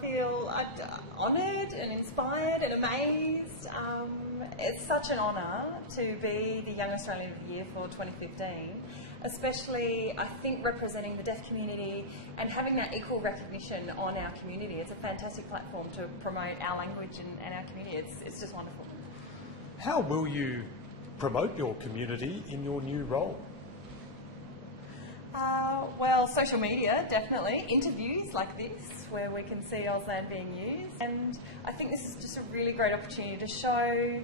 feel honoured and inspired and amazed. It's such an honour to be the Young Australian of the Year for 2015, especially I think representing the deaf community and having that equal recognition on our community. It's a fantastic platform to promote our language and our community. It's just wonderful. How will you promote your community in your new role? Well, social media, definitely. Interviews like this, where we can see Auslan being used. And I think this is just a really great opportunity to show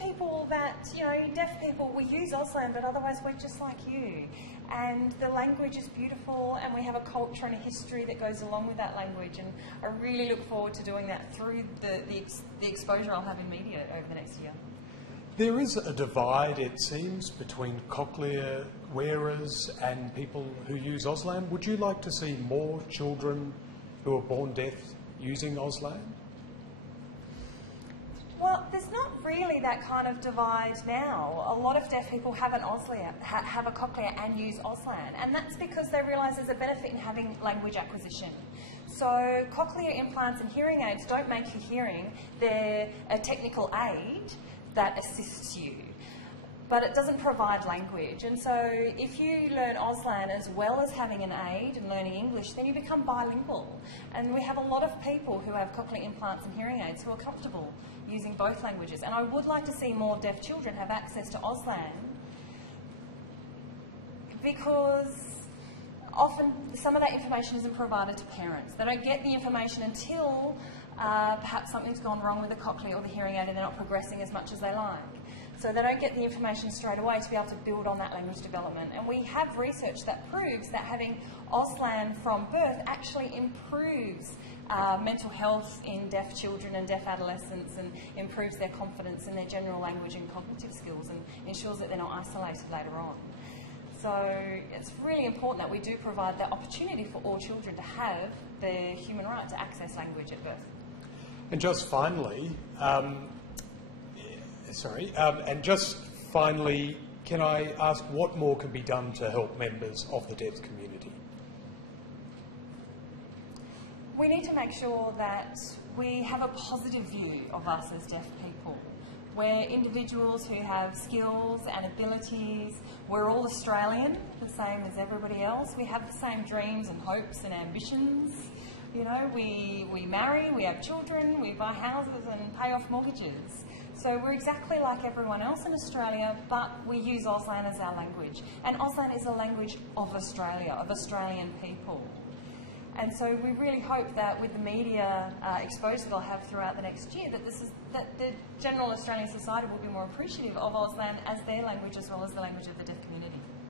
people that, you know, deaf people, we use Auslan, but otherwise we're just like you. And the language is beautiful, and we have a culture and a history that goes along with that language. And I really look forward to doing that through the exposure I'll have in media over the next year. There is a divide, it seems, between cochlear wearers and people who use Auslan. Would you like to see more children who are born deaf using Auslan? Well, there's not really that kind of divide now. A lot of deaf people have an have a cochlear and use Auslan, and that's because they realise there's a benefit in having language acquisition. So cochlear implants and hearing aids don't make you hearing, they're a technical aid that assists you, but it doesn't provide language. And so if you learn Auslan as well as having an aid and learning English, then you become bilingual. And we have a lot of people who have cochlear implants and hearing aids who are comfortable using both languages. And I would like to see more deaf children have access to Auslan, because often some of that information isn't provided to parents. They don't get the information until perhaps something's gone wrong with the cochlear or the hearing aid and they're not progressing as much as they like. So they don't get the information straight away to be able to build on that language development. And we have research that proves that having Auslan from birth actually improves mental health in deaf children and deaf adolescents, and improves their confidence and their general language and cognitive skills, and ensures that they're not isolated later on. So it's really important that we do provide that opportunity for all children to have the human right to access language at birth. And just finally, can I ask what more can be done to help members of the deaf community? We need to make sure that we have a positive view of us as deaf people. We're individuals who have skills and abilities. We're all Australian, the same as everybody else. We have the same dreams and hopes and ambitions. You know, we marry, we have children, we buy houses and pay off mortgages. So we're exactly like everyone else in Australia, but we use Auslan as our language. And Auslan is a language of Australia, of Australian people. And so we really hope that with the media exposure they'll have throughout the next year, that the general Australian society will be more appreciative of Auslan as their language as well as the language of the deaf community.